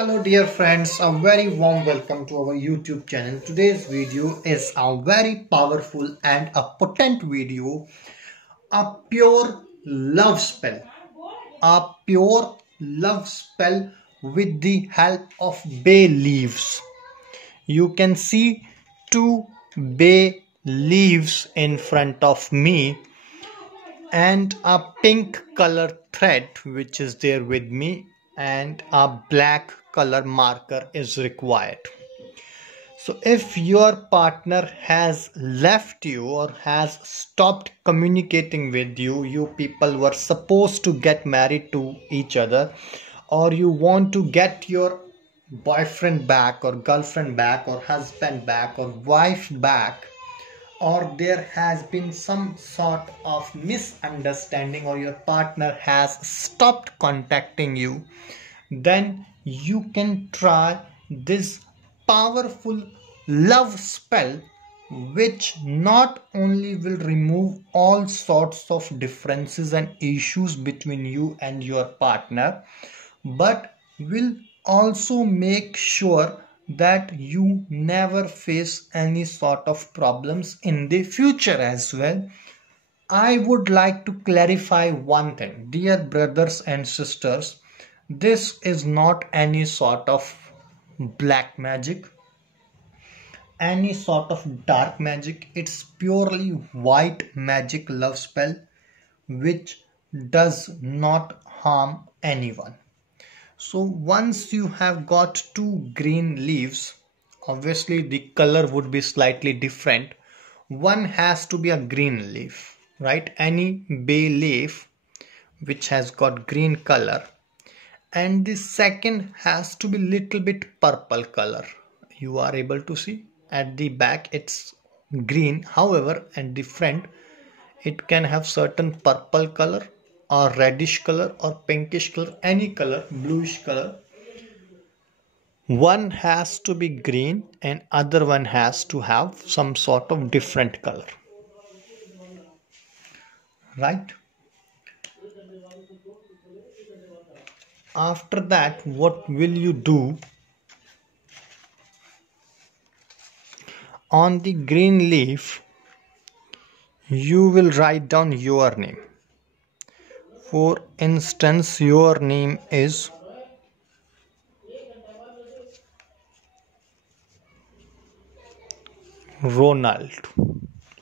Hello dear friends, a very warm welcome to our YouTube channel. Today's video is a very powerful and a potent video, a pure love spell. A pure love spell with the help of bay leaves. You can see two bay leaves in front of me and a pink color thread which is there with me, and a black color marker is required. So if your partner has left you or has stopped communicating with you, you people were supposed to get married to each other, or you want to get your boyfriend back or girlfriend back or husband back or wife back, or there has been some sort of misunderstanding or your partner has stopped contacting you, then you can try this powerful love spell, which not only will remove all sorts of differences and issues between you and your partner, but will also make sure that you never face any sort of problems in the future as well. I would like to clarify one thing, dear brothers and sisters. This is not any sort of black magic, any sort of dark magic. It's purely white magic love spell which does not harm anyone. So once you have got two green leaves, obviously the color would be slightly different. One has to be a green leaf, right? Any bay leaf which has got green color, and the second has to be little bit purple color. You are able to see at the back it's green, however at the front it can have certain purple color or reddish color or pinkish color, any color, bluish color. One has to be green and other one has to have some sort of different color, right? After that, what will you do? On the green leaf you will write down your name. For instance, your name is Ronald.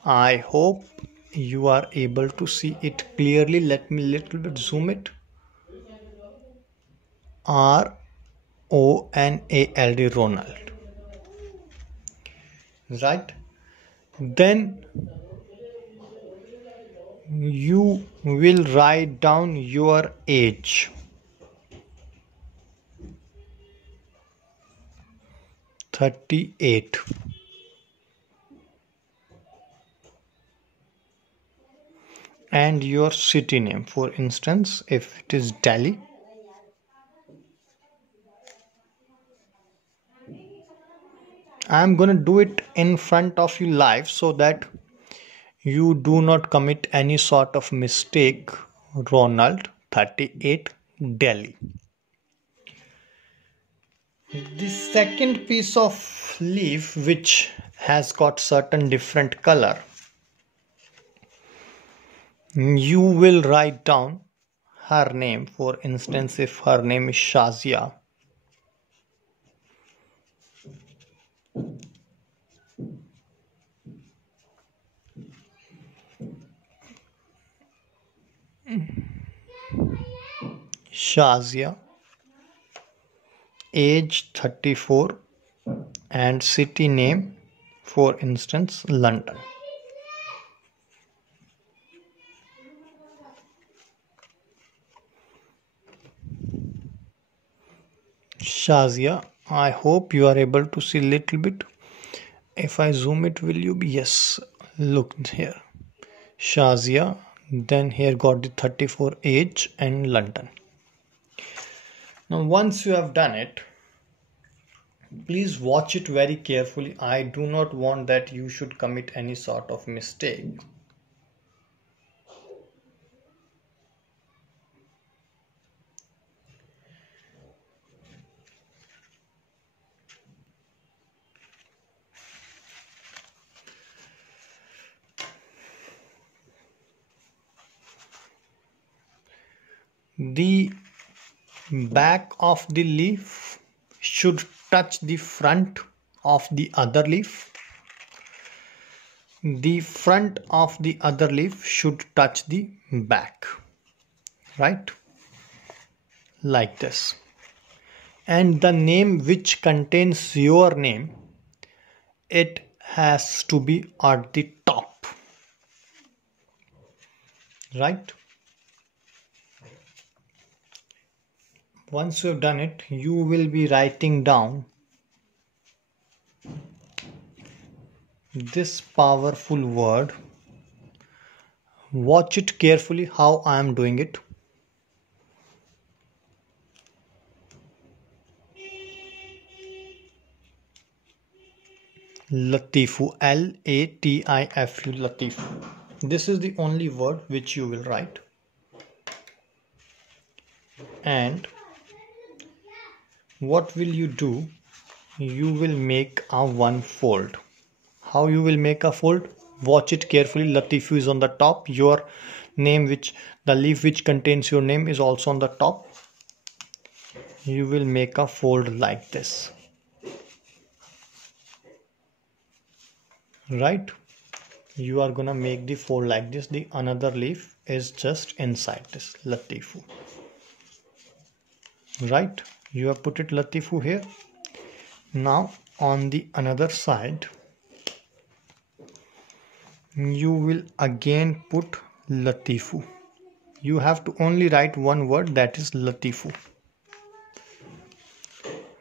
I hope you are able to see it clearly. Let me little bit zoom it. Ronald, Ronald. Right? Then you will write down your age. 38. And your city name. For instance, if it is Delhi, I'm gonna do it in front of you live so that you do not commit any sort of mistake. Ronald, 38, Delhi. The second piece of leaf which has got certain different color, you will write down her name. For instance, if her name is Shazia, age 34, and city name, for instance, London. Shazia, I hope you are able to see little bit. If I zoom it, will you be? Yes, look here. Shazia, then here got the 34 age and London. Now once you have done it, please watch it very carefully. I do not want that you should commit any sort of mistake. The back of the leaf should touch the front of the other leaf. The front of the other leaf should touch the back, right? Like this. And the name which contains your name, it has to be at the top, right? Once you have done it, you will be writing down this powerful word. Watch it carefully how I am doing it. Latifu, Latifu, Latifu. This is the only word which you will write. And what will you do? You will make a one fold. How you will make a fold? Watch it carefully. Latifu is on the top. Your name, the leaf which contains your name, is also on the top. You will make a fold like this. Right? You are gonna make the fold like this. The another leaf is just inside this Latifu. Right? You have put it Latifu here. Now on the another side, you will again put Latifu. You have to only write one word, that is Latifu.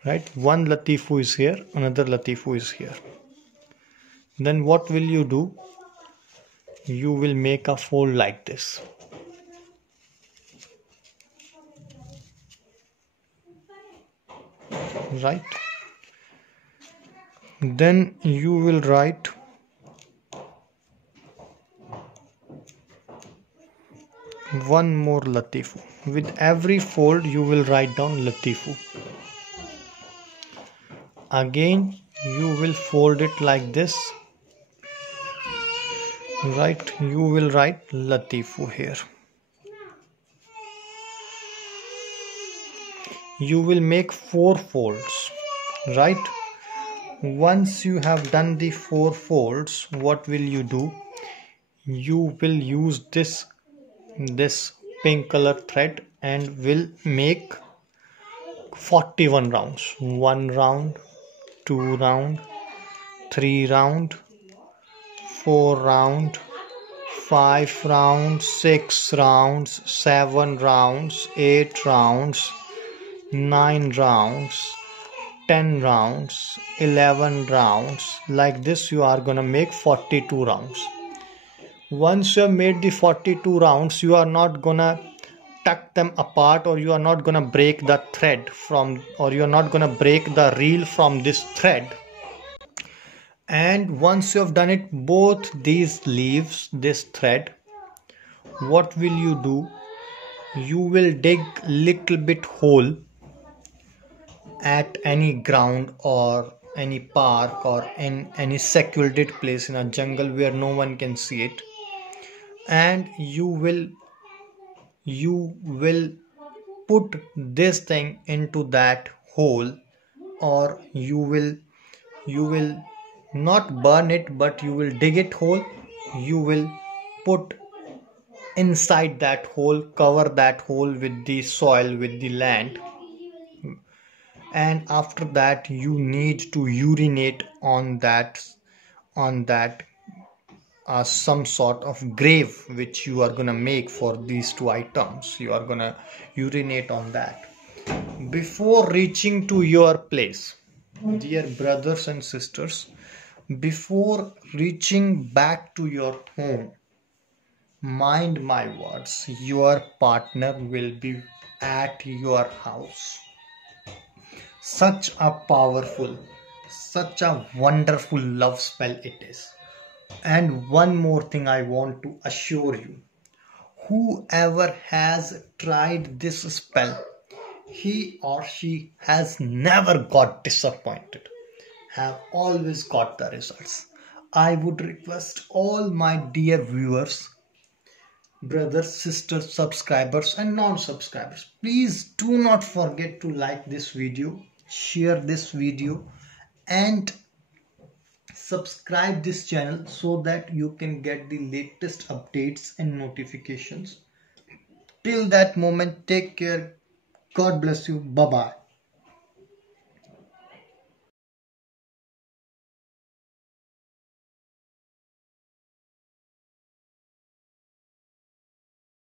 Right? One Latifu is here, another Latifu is here. Then what will you do? You will make a fold like this. Right? Then you will write one more Latifu. With every fold you will write down Latifu. Again you will fold it like this. Right, you will write Latifu here. You will make 4 folds, right? Once you have done the 4 folds, what will you do? You will use this pink color thread and will make 41 rounds. 1 round, 2 round, 3 round, 4 round, 5 rounds, 6 rounds, 7 rounds, 8 rounds, 9 rounds, 10 rounds, 11 rounds. Like this you are gonna make 42 rounds. Once you have made the 42 rounds, you are not gonna tuck them apart, or you are not gonna break the thread from, or you are not gonna break the reel from this thread. And once you have done it, both these leaves, this thread, what will you do? You will dig little bit hole at any ground or any park or in any secluded place in a jungle where no one can see it, and you will put this thing into that hole, or you will not burn it, but you will dig it hole. You will put inside that hole, cover that hole with the soil, with the land, and after that you need to urinate on that some sort of grave which you are gonna make for these 2 items. You are gonna urinate on that before reaching to your place. Dear brothers and sisters, before reaching back to your home, mind my words, your partner will be at your house. Such a powerful, such a wonderful love spell it is. And one more thing I want to assure you, whoever has tried this spell, he or she has never got disappointed, have always got the results. I would request all my dear viewers, brothers, sisters, subscribers and non-subscribers, please do not forget to like this video, share this video and subscribe this channel so that you can get the latest updates and notifications. Till that moment, take care. God bless you. Bye bye.